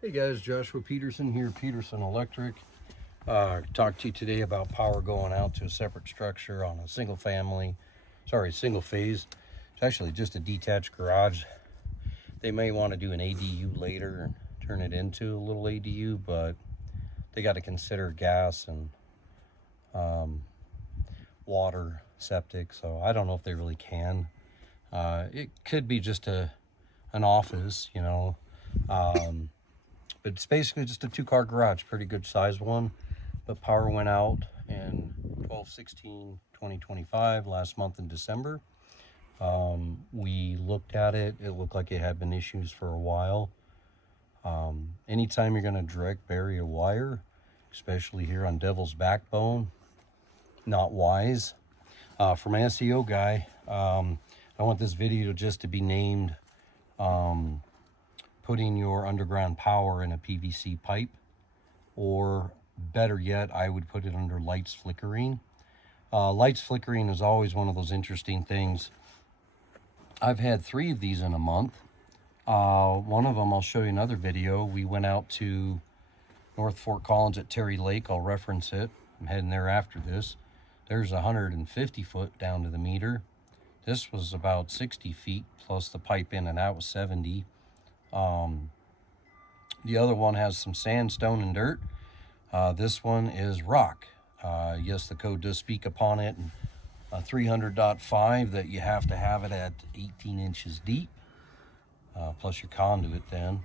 Hey guys, Joshua Peterson here, Peterson Electric. Talk to you today about power going out to a separate structure on a single phase. It's actually just a detached garage. They may want to do an ADU later and turn it into a little ADU, but they got to consider gas and water, septic, so I don't know if they really can. It could be just an office, but it's basically just a two-car garage, pretty good size one. But power went out in 12/16/2025, last month in December. We looked at it. It looked like it had been issues for a while. Anytime you're going to direct bury a wire, especially here on Devil's Backbone, not wise. For my SEO guy, I want this video just to be named putting your underground power in a PVC pipe, or better yet, I would put it under lights flickering. Lights flickering is always one of those interesting things. I've had 3 of these in a month. One of them, I'll show you another video. We went out to North Fort Collins at Terry Lake. I'll reference it. I'm heading there after this. There's 150 foot down to the meter. This was about 60 feet, plus the pipe in and out was 70. The other one has some sandstone and dirt. This one is rock. Yes, the code does speak upon it, and 300.5 that you have to have it at 18 inches deep, plus your conduit then.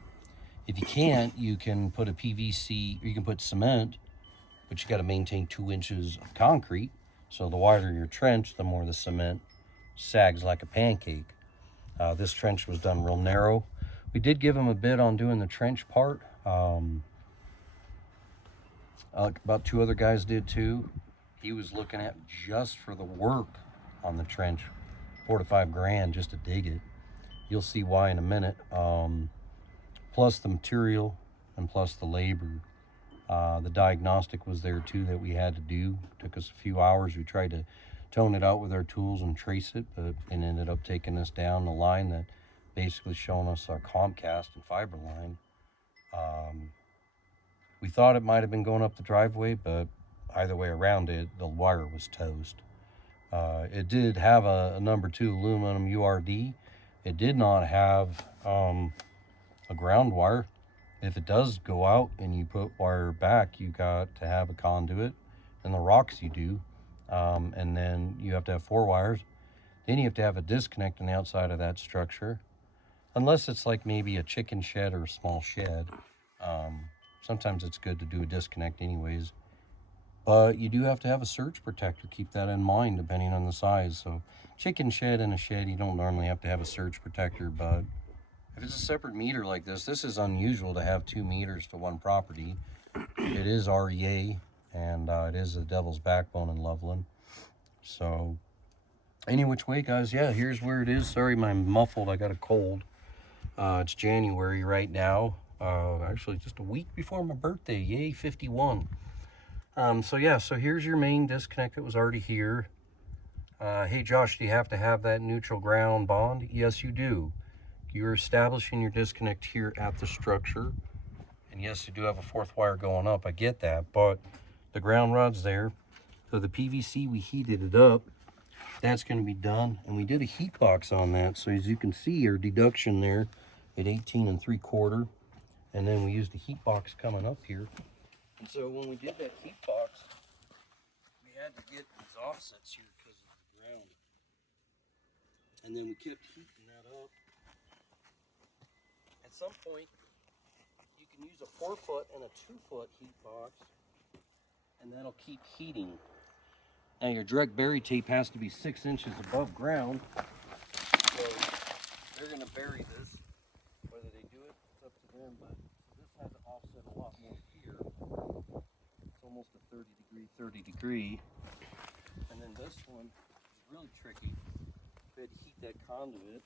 If you can't, you can put a PVC, or you can put cement, but you got to maintain 2 inches of concrete. So the wider your trench, the more the cement sags like a pancake. This trench was done real narrow. We did give him a bid on doing the trench part. About 2 other guys did too. He was looking at, just for the work on the trench, $4 to $5 grand just to dig it. You'll see why in a minute. Plus the material and plus the labor. The diagnostic was there too that we had to do. Took us a few hours. We tried to tone it out with our tools and trace it, but it ended up taking us down the line that basically showing us our Comcast and fiber line. We thought it might have been going up the driveway, but either way around it, the wire was toast. It did have a number 2 aluminum URD. It did not have a ground wire. If it does go out and you put wire back, you got to have a conduit, and the rocks you do. And then you have to have 4 wires. Then you have to have a disconnect on the outside of that structure, unless it's like maybe a chicken shed or a small shed. Sometimes it's good to do a disconnect anyways, but you do have to have a surge protector. Keep that in mind depending on the size. So chicken shed and a shed, you don't normally have to have a surge protector, but if it's a separate meter like this is unusual to have 2 meters to one property. It is REA, and it is the Devil's Backbone in Loveland. So any which way, guys, yeah, here's where it is. Sorry, I'm muffled. I got a cold. It's January right now. Actually just a week before my birthday. Yay, 51. So yeah, so here's your main disconnect that was already here. Hey Josh, do you have to have that neutral ground bond? Yes, you do. You're establishing your disconnect here at the structure. And yes, you do have a 4th wire going up. I get that, but the ground rod's there. So the PVC, we heated it up. That's going to be done. And we did a heat box on that. So as you can see, your deduction there at 18 3/4. And then we used a heat box coming up here. And so when we did that heat box, we had to get these offsets here because of the ground. And then we kept heating that up. At some point, you can use a 4-foot and a 2-foot heat box, and that'll keep heating. Now your direct bury tape has to be 6 inches above ground. So they're going to bury this. Whether they do it, it's up to them, but so this has to offset a lot more here. It's almost a 30 degree. And then this one is really tricky. We had to heat that conduit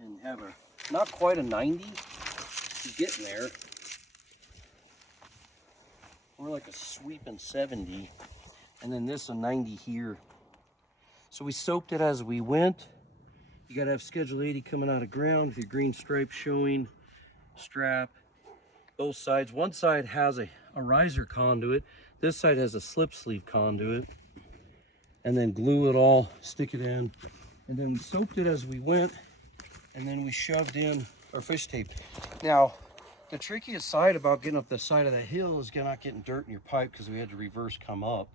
and have not quite a 90. He's getting there. We're like a sweeping 70. And then this a 90 here. So we soaked it as we went. You gotta have Schedule 80 coming out of ground with your green stripe showing. strap both sides. One side has a riser conduit. This side has a slip sleeve conduit. And then glue it all, stick it in. And then we soaked it as we went. And then we shoved in our fish tape. Now, the trickiest side about getting up the side of that hill is not getting dirt in your pipe, because we had to reverse come up.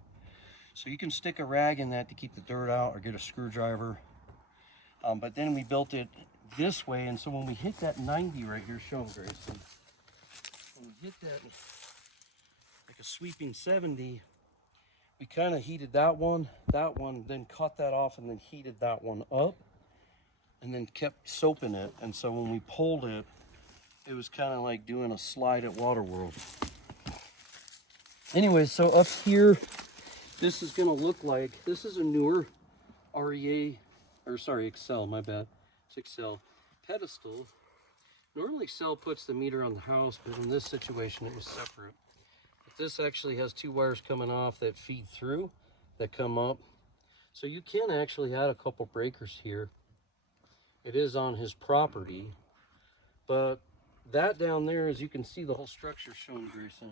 So you can stick a rag in that to keep the dirt out, or get a screwdriver. But then we built it this way, and so when we hit that 90 right here, show them, Grayson. When we hit that, like a sweeping 70, we kind of heated that one, then cut that off, and then heated that one up, and then kept soaping it. And so when we pulled it, it was kind of like doing a slide at Waterworld. Anyway, so up here, this is gonna look like, this is a newer Excel, my bad. It's Excel pedestal. Normally Excel puts the meter on the house, but in this situation it was separate. But this actually has two wires coming off that feed through, that come up. So you can actually add a couple breakers here. It is on his property, but that down there, as you can see, the whole structure shown, Grayson.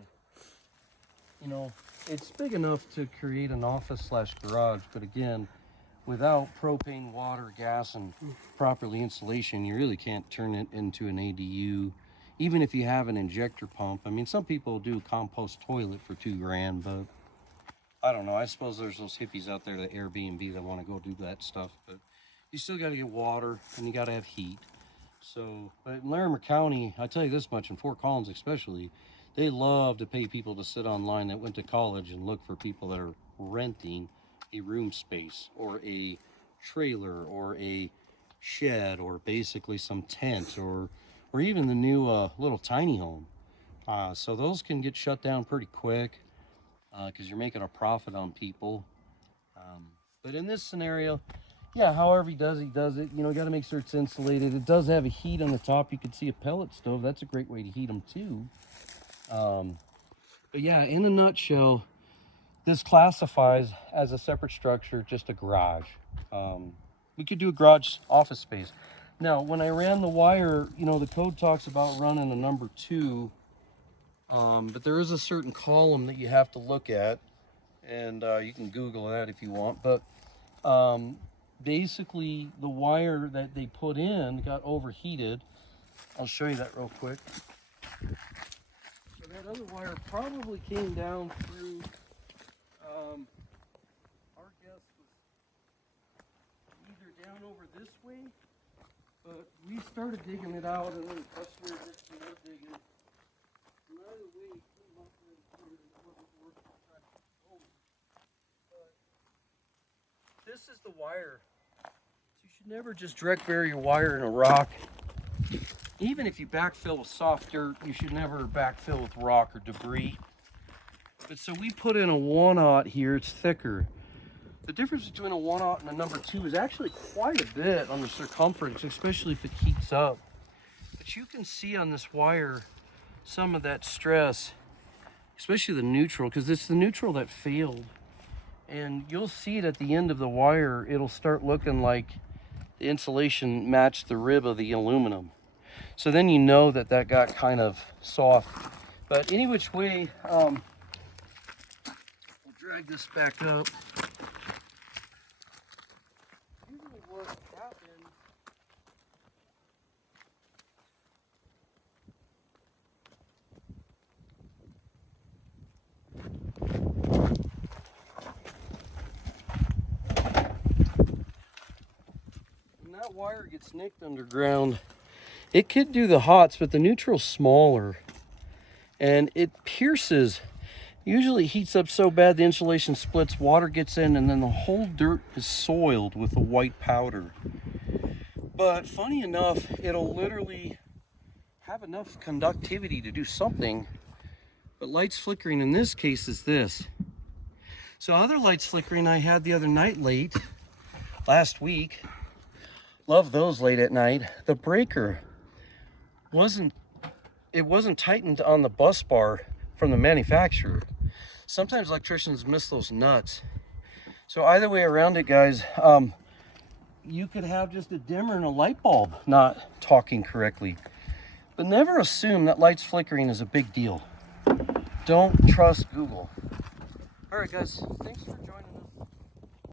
You know, it's big enough to create an office slash garage, but again, without propane, water, gas, and properly insulation, you really can't turn it into an ADU. Even if you have an injector pump. I mean, some people do a compost toilet for $2,000, but I don't know. I suppose there's those hippies out there that Airbnb that want to go do that stuff, but you still got to get water, and you got to have heat. So, but in Larimer County, I tell you this much, in Fort Collins especially, they love to pay people to sit online that went to college and look for people that are renting a room space or a trailer or a shed or basically some tent or even the new little tiny home. So those can get shut down pretty quick because you're making a profit on people. But in this scenario, yeah, however he does it. You know, you got to make sure it's insulated. It does have a heat on the top. You can see a pellet stove. That's a great way to heat them too. But yeah, in a nutshell, this classifies as a separate structure, just a garage. We could do a garage office space. Now, when I ran the wire, you know, the code talks about running a number 2, but there is a certain column that you have to look at, and you can Google that if you want. But basically, the wire that they put in got overheated. I'll show you that real quick. So that other wire probably came down through, our guess was either down over this way, but we started digging it out, and then the customer did some more digging. And either way, it came up right here, and it wasn't worth the track over. But this is the wire. So you should never just direct bury your wire in a rock. Even if you backfill with soft dirt, you should never backfill with rock or debris. But so we put in a 1/0 here, it's thicker. The difference between a 1/0 and a number 2 is actually quite a bit on the circumference, especially if it heats up. But you can see on this wire some of that stress, especially the neutral, because it's the neutral that failed. And you'll see it at the end of the wire, it'll start looking like the insulation matched the rib of the aluminum. So then you know that that got kind of soft. But any which way, we'll drag this back up. Usually what happens, when that wire gets nicked underground, it could do the hots, but the neutral's smaller and it pierces. Usually heats up so bad the insulation splits, water gets in, and then the whole dirt is soiled with a white powder. But funny enough, it'll literally have enough conductivity to do something, but lights flickering in this case is this. So other lights flickering I had the other night last week, love those late at night. The breaker wasn't tightened on the bus bar from the manufacturer. Sometimes electricians miss those nuts. So either way around it, guys, you could have just a dimmer and a light bulb not talking correctly. But never assume that lights flickering is a big deal. Don't trust Google. All right, guys, thanks for joining.